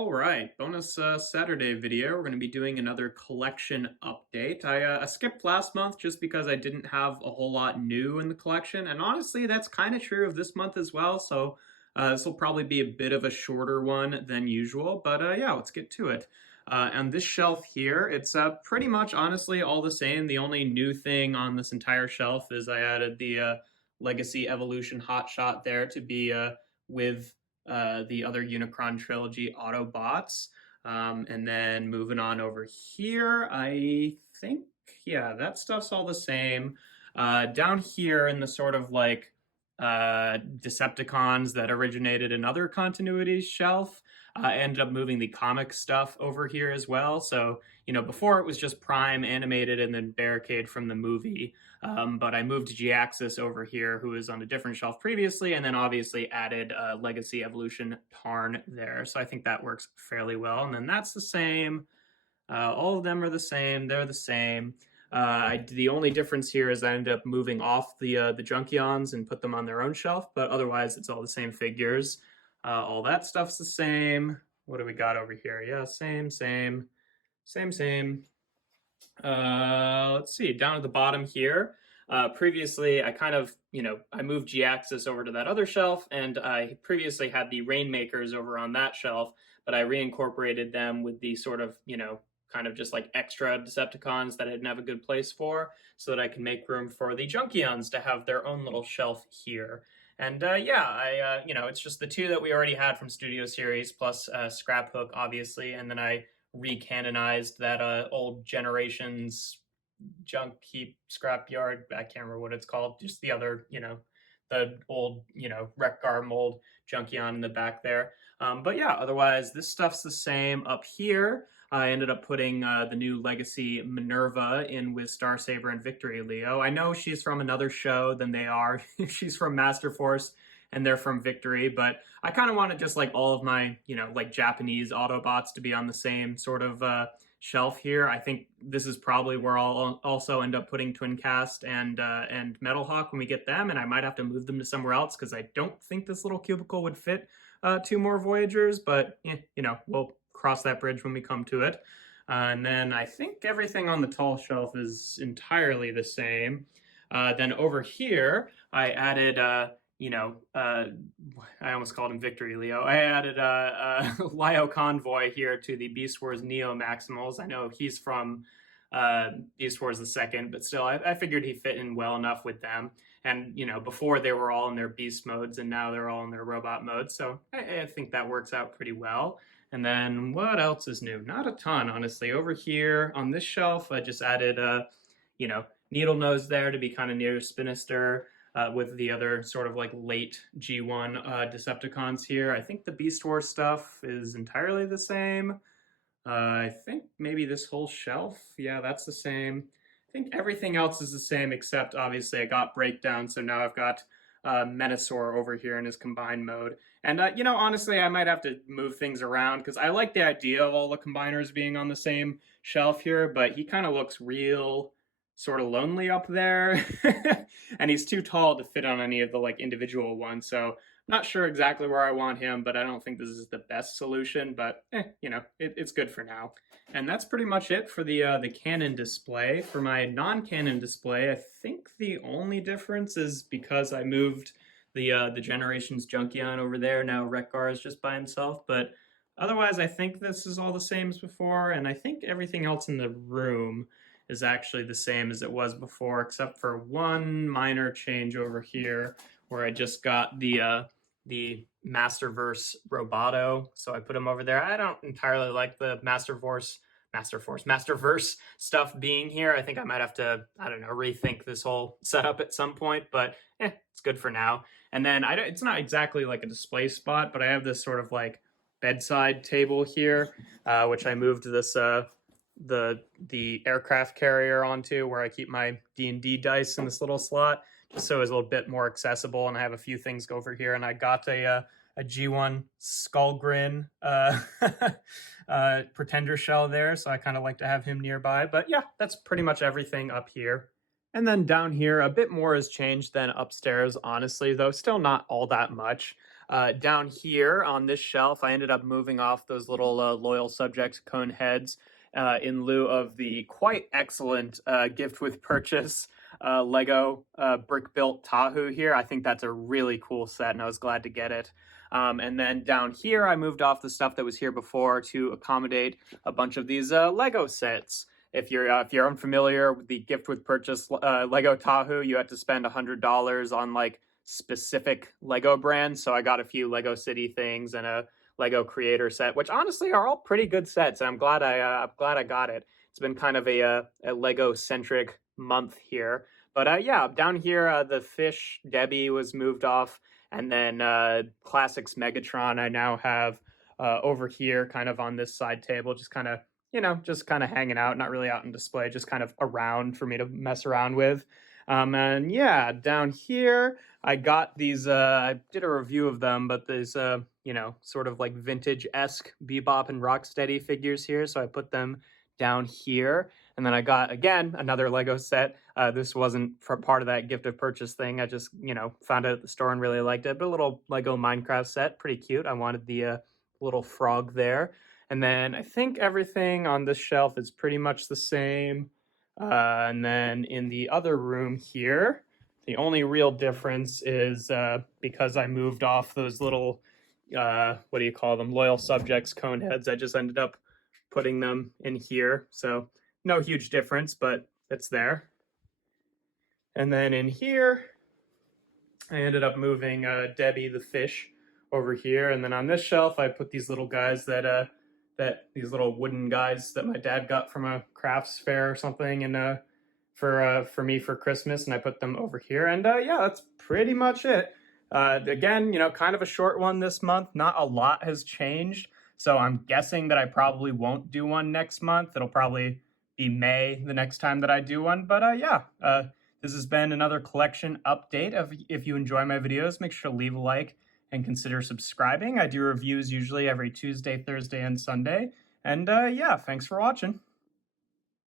All right, bonus Saturday video. We're going to be doing another collection update. I skipped last month just because I didn't have a whole lot new in the collection, and honestly, that's kind of true of this month as well. So this will probably be a bit of a shorter one than usual, but yeah, let's get to it. On this shelf here, it's pretty much honestly all the same. The only new thing on this entire shelf is I added the Legacy Evolution Hotshot there to be with the other Unicron trilogy Autobots. And then moving on over here, I think, yeah, that stuff's all the same. Down here in the sort of like Decepticons that originated in other continuities shelf, I ended up moving the comic stuff over here as well. So, before it was just Prime animated and then Barricade from the movie. But I moved G-Axis over here, who was on a different shelf previously, and then obviously added Legacy Evolution Tarn there. So I think that works fairly well. And then that's the same. All of them are the same. They're the same. The only difference here is I ended up moving off the Junkions and put them on their own shelf, but otherwise it's all the same figures. All that stuff's the same. What do we got over here? Yeah, same. Let's see, down at the bottom here. Previously, I kind of, I moved G-Axis over to that other shelf, and I previously had the Rainmakers over on that shelf, but I reincorporated them with the sort of, kind of just like extra Decepticons that I didn't have a good place for, so that I can make room for the Junkions to have their own little shelf here. And yeah, it's just the two that we already had from Studio Series, plus Scraphook, obviously, and then I recanonized that old Generations junk heap scrapyard. I can't remember what it's called. Just the other, the old, Wreck-Gar mold Junkion in the back there. But yeah, otherwise, this stuff's the same up here. I ended up putting the new Legacy Minerva in with Starsaber and Victory Leo. I know she's from another show than they are. She's from Master Force and they're from Victory, but I kind of wanted just like all of my, like Japanese Autobots to be on the same sort of shelf here. I think this is probably where I'll also end up putting Twincast and Metalhawk when we get them, and I might have to move them to somewhere else because I don't think this little cubicle would fit two more Voyagers, but we'll cross that bridge when we come to it. And then I think everything on the tall shelf is entirely the same. Then over here, I added I almost called him Victory Leo. I added Lio Convoy here to the Beast Wars Neo Maximals. I know he's from Beast Wars the Second, but still, I figured he fit in well enough with them. And, before they were all in their beast modes, and now they're all in their robot modes. So I think that works out pretty well. And then what else is new? Not a ton, honestly. Over here on this shelf, I just added, Needle Nose there to be kind of near Spinister. With the other sort of like late G1 Decepticons here. I think the Beast Wars stuff is entirely the same. I think maybe this whole shelf, yeah, that's the same. I think everything else is the same except obviously I got Breakdown, so now I've got Menasor over here in his combined mode. And, honestly, I might have to move things around because I like the idea of all the combiners being on the same shelf here, but he kind of looks real sort of lonely up there and he's too tall to fit on any of the like individual ones, so not sure exactly where I want him, but I don't think this is the best solution, but it's good for now. And that's pretty much it for the canon display. For my non-canon display, I think the only difference is because I moved the Generations Junkion over there. Now Wreck-Gar is just by himself, but otherwise I think this is all the same as before, and I think everything else in the room is actually the same as it was before, except for one minor change over here where I just got the Masterverse Roboto, so I put him over there. I don't entirely like the Masterverse stuff being here. I think I might have to, rethink this whole setup at some point, but it's good for now. And then it's not exactly like a display spot, but I have this sort of like bedside table here, which I moved this the aircraft carrier onto, where I keep my D&D dice in this little slot, just so it's a little bit more accessible. And I have a few things over here, and I got a G1 Skullgrin Pretender shell there, so I kind of like to have him nearby. But yeah, that's pretty much everything up here. And then down here, a bit more has changed than upstairs, honestly, though still not all that much. Down here on this shelf, I ended up moving off those little Loyal Subjects cone heads in lieu of the quite excellent gift with purchase Lego brick built Tahoe here. I think that's a really cool set, and I was glad to get it. And then down here, I moved off the stuff that was here before to accommodate a bunch of these Lego sets. If you're unfamiliar with the gift with purchase Lego Tahoe, you had to spend $100 on like specific Lego brands. So I got a few Lego City things and a Lego Creator set, which honestly are all pretty good sets. And I'm glad I got it. It's been kind of a Lego centric month here. But yeah, down here the fish Debbie was moved off, and then Classics Megatron I now have over here, kind of on this side table, just kind of just kind of hanging out, not really out in display, just kind of around for me to mess around with. And yeah, down here, I got these, I did a review of them, but these, sort of like vintage-esque Bebop and Rocksteady figures here, so I put them down here. And then I got, again, another Lego set. This wasn't for part of that gift of purchase thing. I just, found it at the store and really liked it. But a little Lego Minecraft set, pretty cute. I wanted the little frog there. And then I think everything on this shelf is pretty much the same. And then in the other room here, the only real difference is because I moved off those little, what do you call them, Loyal Subjects cone heads, I just ended up putting them in here. So no huge difference, but it's there. And then in here, I ended up moving Debbie the fish over here. And then on this shelf, I put these little guys these little wooden guys that my dad got from a crafts fair or something, and for me for Christmas, and I put them over here. And yeah, that's pretty much it. Again, kind of a short one this month. Not a lot has changed, so I'm guessing that I probably won't do one next month. It'll probably be May the next time that I do one. But yeah, this has been another collection update. If you enjoy my videos, make sure to leave a like and consider subscribing. I do reviews usually every Tuesday, Thursday, and Sunday. And yeah, thanks for watching.